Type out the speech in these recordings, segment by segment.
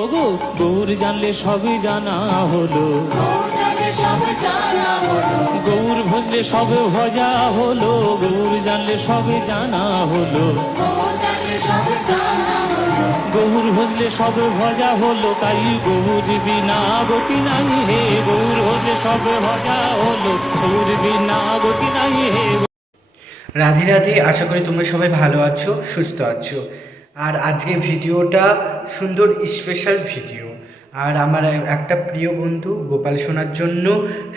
ওগো গৌর জানলে সবই জানা হলো, গৌর ভজলে সবে ভজা হলো, গৌর জানলে সবে জানা হলো, গৌর ভজলে সবে ভজা হলো, তাই গৌর বিনা গতি নাই হে, গৌর ভজলে সবে ভজা হলো, গৌর বিনা গতি নাই হে। রাধে রাধে, আশা করি তোমরা সবাই ভালো আছো, সুস্থ আছো। আর আজকে ভিডিওটা সুন্দর স্পেশাল ভিডিও। আর আমার একটা প্রিয় বন্ধু গোপাল সোনার জন্য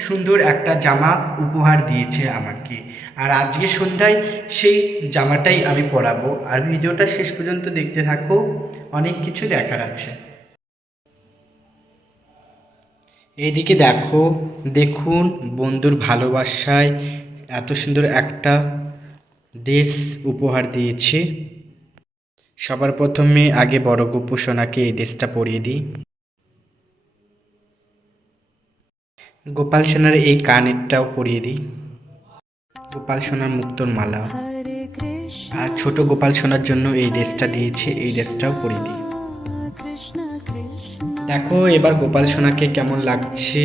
সুন্দর একটা জামা উপহার দিয়েছে আমাকে। আর আজকে সন্ধ্যায় সেই জামাটাই আমি পরাবো। আর ভিডিওটা শেষ পর্যন্ত দেখতে থাকো, অনেক কিছু দেখার আছে। এইদিকে দেখুন বন্ধুর ভালোবাসায় এত সুন্দর একটা ড্রেস উপহার দিয়েছে। সবার প্রথমে আগে বড় গপু সোনাকে এই ড্রেসটা পরিয়ে দিই। গোপাল সোনার এই কানেরটাও পরিয়ে দিই। গোপাল সোনার মুক্তোর মালা। আর ছোট গোপাল সোনার জন্য এই ড্রেসটা দিয়েছে, এই ড্রেসটাও পরিয়ে দিই। দেখো এবার গোপাল সোনাকে কেমন লাগছে,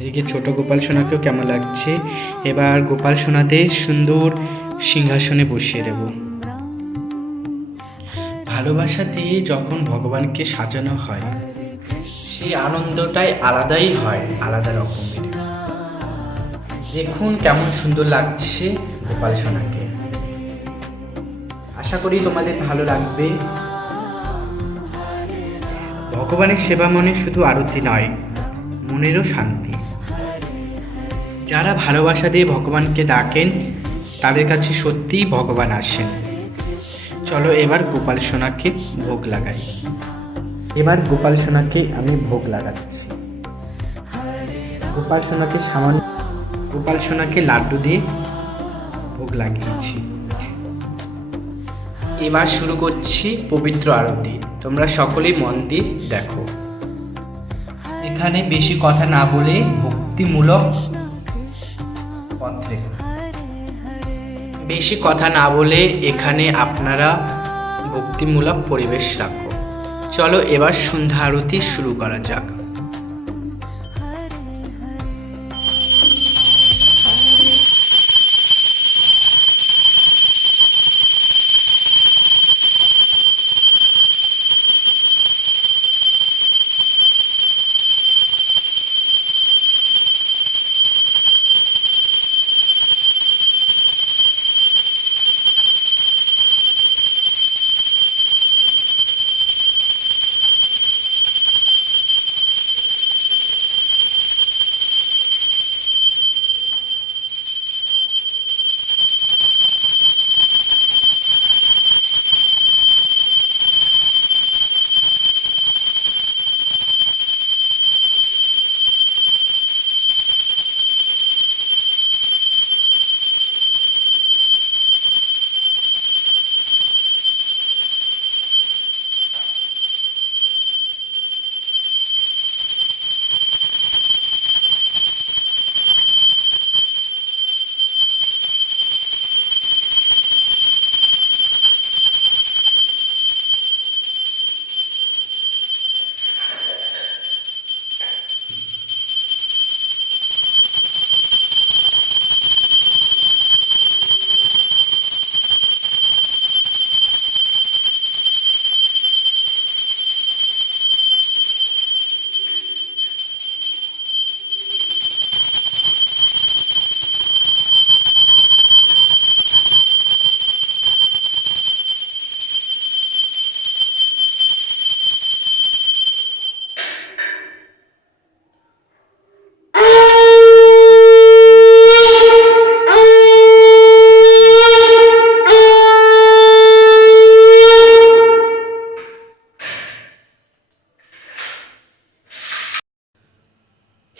এদিকে ছোট গোপাল সোনাকেও কেমন লাগছে। এবার গোপাল সোনাদের সুন্দর সিংহাসনে বসিয়ে দেব। ভালোবাসা দিয়ে যখন ভগবানকে সাজানো হয় সেই আনন্দটাই আলাদাই হয়, আলাদা রকমের। দেখুন কেমন সুন্দর লাগছে গোপাল সোনাকে। আশা করি তোমাদের ভালো লাগবে। ভগবানের সেবা মনে শুধু আরতি নয়, মনেরও শান্তি। যারা ভালোবাসা দিয়ে ভগবানকে ডাকেন তাদের কাছে সত্যিই ভগবান আসেন। চলো এবার গোপাল সোনাকে ভোগ লাগাই। এবার গোপাল সোনাকে আমি ভোগ লাগাচ্ছি। গোপাল সোনাকে লাড্ডু দিয়ে ভোগ লাগিয়েছি। এবার শুরু করছি পবিত্র আরতি। তোমরা সকলেই মন দিয়ে দেখো। এখানে বেশি কথা না বলে ভক্তিমূলক পথে, বেশি কথা না বলে এখানে আপনারা ভক্তিমূলক পরিবেশ রাখো। চলো এবার সন্ধ্যা আরতি শুরু করা যাক।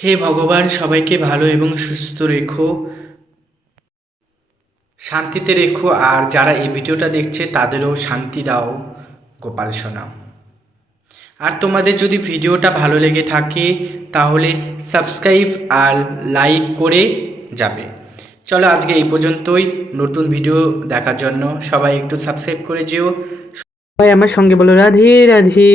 হে ভগবান, সবাইকে ভালো এবং সুস্থ রেখো, শান্তিতে রেখো। আর যারা এই ভিডিওটা দেখছে তাদেরও শান্তি দাও গোপাল সোনা। আর তোমাদের যদি ভিডিওটা ভালো লেগে থাকে তাহলে সাবস্ক্রাইব আর লাইক করে যাবে। চলো আজকে এই পর্যন্তই। নতুন ভিডিও দেখার জন্য সবাই একটু সাবস্ক্রাইব করে যেও। সবাই আমার সঙ্গে বলো রাধে রাধে।